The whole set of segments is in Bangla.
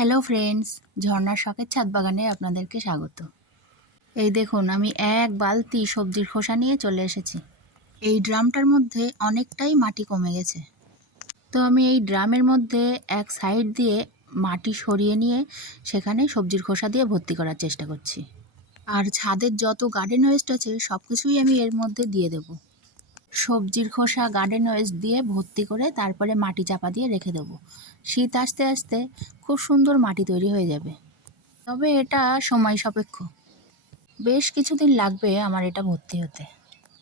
হ্যালো ফ্রেন্ডস, ঝর্ণার শখের ছাদ বাগানে আপনাদেরকে স্বাগত। এই দেখুন, আমি এক বালতি সবজির খোসা নিয়ে চলে এসেছি। এই ড্রামটার মধ্যে অনেকটাই মাটি কমে গেছে, তো আমি এই ড্রামের মধ্যে এক সাইড দিয়ে মাটি সরিয়ে নিয়ে সেখানে সবজির খোসা দিয়ে ভর্তি করার চেষ্টা করছি। আর ছাদের যত গার্ডেন ওয়েস্ট আছে সব কিছুই আমি এর মধ্যে দিয়ে দেব। সবজির খোসা গার্ডেন ওয়েস্ট দিয়ে ভর্তি করে তারপরে মাটি চাপা দিয়ে রেখে দেবো। শীত আসতে আসতে খুব সুন্দর মাটি তৈরি হয়ে যাবে, তবে এটা সময় সাপেক্ষ। বেশ কিছুদিন লাগবে আমার এটা ভর্তি হতে।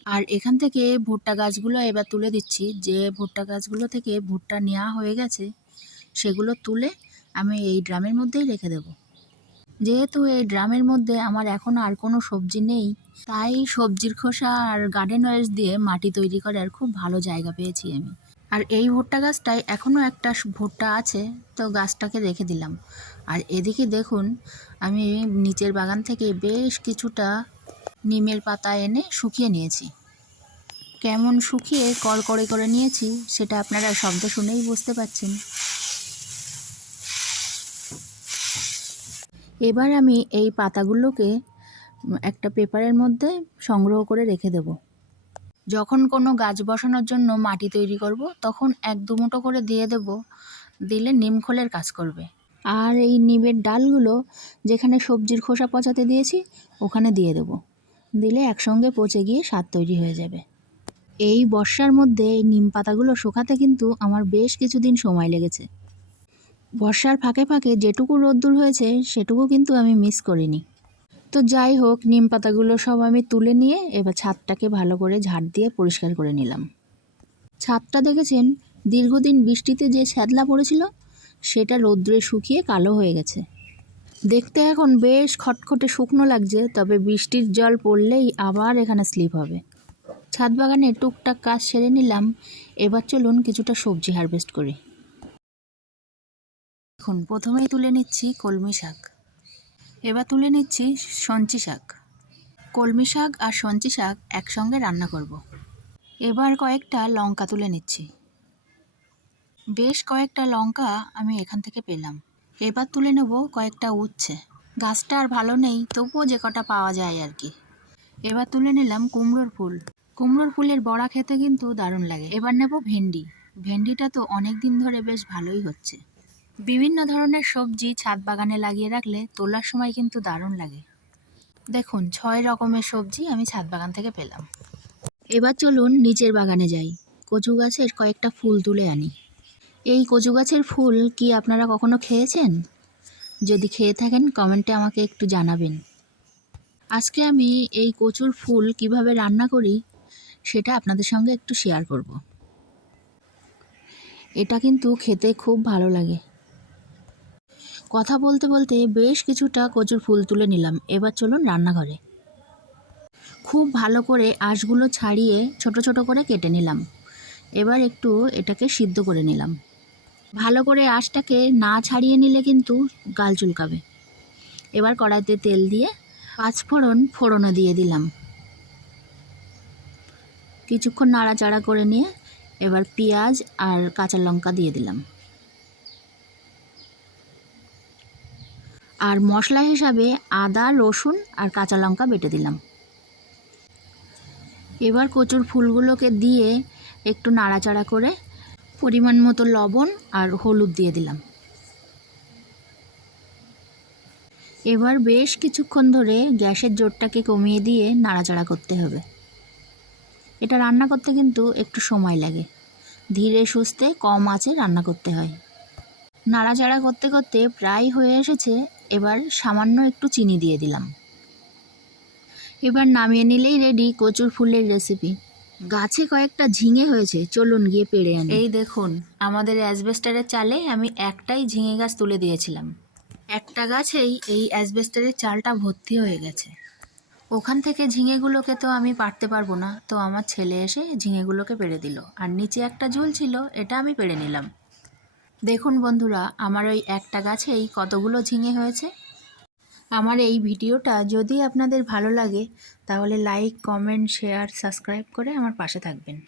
আর এখান থেকে ভুট্টা গাছগুলো এবার তুলে দিচ্ছি। যে ভুট্টা গাছগুলো থেকে ভুট্টা নেওয়া হয়ে গেছে সেগুলো তুলে আমি এই ড্রামের মধ্যেই রেখে দেব। যেহেতু এই ড্রামের মধ্যে আমার এখন আর কোনো সবজি নেই, তাই সবজির খোসা আর গার্ডেন ওয়েস্ট দিয়ে মাটি তৈরি করার খুব ভালো জায়গা পেয়েছি আমি। আর এই ভুট্টা গাছটায় এখনও একটা ভুট্টা আছে, তো গাছটাকে রেখে দিলাম। আর এদিকে দেখুন, আমি নিচের বাগান থেকে বেশ কিছুটা নিমের পাতা এনে শুকিয়ে নিয়েছি। কেমন শুকিয়ে কড়কড়ে করে নিয়েছি সেটা আপনারা শব্দ শুনেই বুঝতে পারছেন। এবার আমি এই পাতাগুলোকে একটা পেপারের মধ্যে সংগ্রহ করে রেখে দেব। যখন কোনো গাছ বসানোর জন্য মাটি তৈরি করব তখন এক দুমুঠো করে দিয়ে দেব, দিলে নিম খোলের কাজ করবে। আর এই নিমের ডালগুলো যেখানে সবজির খোসা পচাতে দিয়েছি ওখানে দিয়ে দেব, দিলে একসঙ্গে পচে গিয়ে সার তৈরি হয়ে যাবে। এই বর্ষার মধ্যে এই নিম পাতাগুলো শুকাতে কিন্তু আমার বেশ কিছুদিন সময় লেগেছে। বর্ষার ফাঁকে ফাঁকে যেটুকু রোদ্দুর হয়েছে সেটুকু কিন্তু আমি মিস করিনি। তো যাই হোক, নিম পাতাগুলো সব আমি তুলে নিয়ে এবার ছাদটাকে ভালো করে ঝাড় দিয়ে পরিষ্কার করে নিলাম। ছাদটা দেখেছেন, দীর্ঘদিন বৃষ্টিতে যে শ্যাদলা পড়েছিল সেটা রৌদ্রে শুকিয়ে কালো হয়ে গেছে। দেখতে এখন বেশ খটখটে শুকনো লাগছে, তবে বৃষ্টির জল পড়লেই আবার এখানে স্লিপ হবে। ছাদ বাগানে টুকটাক কাজ সেরে নিলাম। এবার চলুন কিছুটা সবজি হারভেস্ট করি। এখন প্রথমেই তুলে নিচ্ছি কলমি শাক, এবার তুলে নিচ্ছি সঞ্চি শাক। কলমি শাক আর সঞ্চি শাক একসঙ্গে রান্না করব। এবার কয়েকটা লঙ্কা তুলে নিচ্ছি। বেশ কয়েকটা লঙ্কা আমি এখান থেকে পেলাম। এবার তুলে নেব কয়েকটা উচ্ছে। গাছটা আর ভালো নেই, তবুও যে কটা পাওয়া যায় আর কি। এবার তুলে নিলাম কুমড়োর ফুল। কুমড়োর ফুলের বড়া খেতে কিন্তু দারুণ লাগে। এবার নেব ভেন্ডি। ভেন্ডিটা তো অনেক দিন ধরে বেশ ভালোই হচ্ছে। বিভিন্ন ধরনের সবজি ছাদ বাগানে লাগিয়ে রাখলে তোলার সময় কিন্তু দারুণ লাগে। দেখুন, 6 রকমের সবজি আমি ছাদ বাগান থেকে পেলাম। এবার চলুন নিচের বাগানে যাই, কচু গাছের কয়েকটা ফুল তুলে আনি। এই কচু গাছের ফুল কি আপনারা কখনো খেয়েছেন? যদি খেয়ে থাকেন কমেন্টে আমাকে একটু জানাবেন। আজকে আমি এই কচুর ফুল কিভাবে রান্না করি সেটা আপনাদের সঙ্গে একটু শেয়ার করব। এটা কিন্তু খেতে খুব ভালো লাগে। কথা বলতে বলতে বেশ কিছুটা কচুর ফুল তুলে নিলাম। এবার চলুন রান্নাঘরে। খুব ভালো করে আঁশগুলো ছাড়িয়ে ছোট ছোট করে কেটে নিলাম। এবার একটু এটাকে সিদ্ধ করে নিলাম। ভালো করে আঁশটাকে না ছাড়িয়ে নিলে কিন্তু গাল চুলকাবে। এবার কড়াইতে তেল দিয়ে 5 ফোড়নও দিয়ে দিলাম। কিছুক্ষণ নাড়াচাড়া করে নিয়ে এবার পেঁয়াজ আর কাঁচা লঙ্কা দিয়ে দিলাম। আর মশলা হিসাবে আদা, রসুন আর কাঁচা লঙ্কা বেটে দিলাম। এবার কচুর ফুলগুলোকে দিয়ে একটু নাড়াচাড়া করে পরিমাণ মতো লবণ আর হলুদ দিয়ে দিলাম। এবার বেশ কিছুক্ষণ ধরে গ্যাসের জোরটাকে কমিয়ে দিয়ে নাড়াচাড়া করতে হবে। এটা রান্না করতে কিন্তু একটু সময় লাগে, ধীরে সুস্থে কম আঁচে রান্না করতে হয়। নাড়াচাড়া করতে করতে প্রায় হয়ে এসেছে। এবার সামান্য একটু চিনি দিয়ে দিলাম। এবার নামিয়ে নিলেই রেডি কচুর ফুলের রেসিপি। গাছে কয়েকটা ঝিঙে হয়েছে, চলুন গিয়ে পেড়ে আনি। এই দেখুন, আমাদের অ্যাসবেস্টারের চালে আমি একটাই ঝিঙে গাছ তুলে দিয়েছিলাম। একটা গাছেই এই অ্যাসবেস্টারের চালটা ভর্তি হয়ে গেছে। ওখান থেকে ঝিঙেগুলোকে তো আমি পাড়তে পারবো না, তো আমার ছেলে এসে ঝিঙেগুলোকে পেড়ে দিল। আর নিচে একটা ঝুল ছিল, এটা আমি পেড়ে নিলাম। দেখুন বন্ধুরা, আমার ওই একটা গাছেই কতগুলো ঝিঙে হয়েছে। আমার এই ভিডিওটা যদি আপনাদের ভালো লাগে তাহলে লাইক, কমেন্ট, শেয়ার, সাবস্ক্রাইব করে আমার পাশে থাকবেন।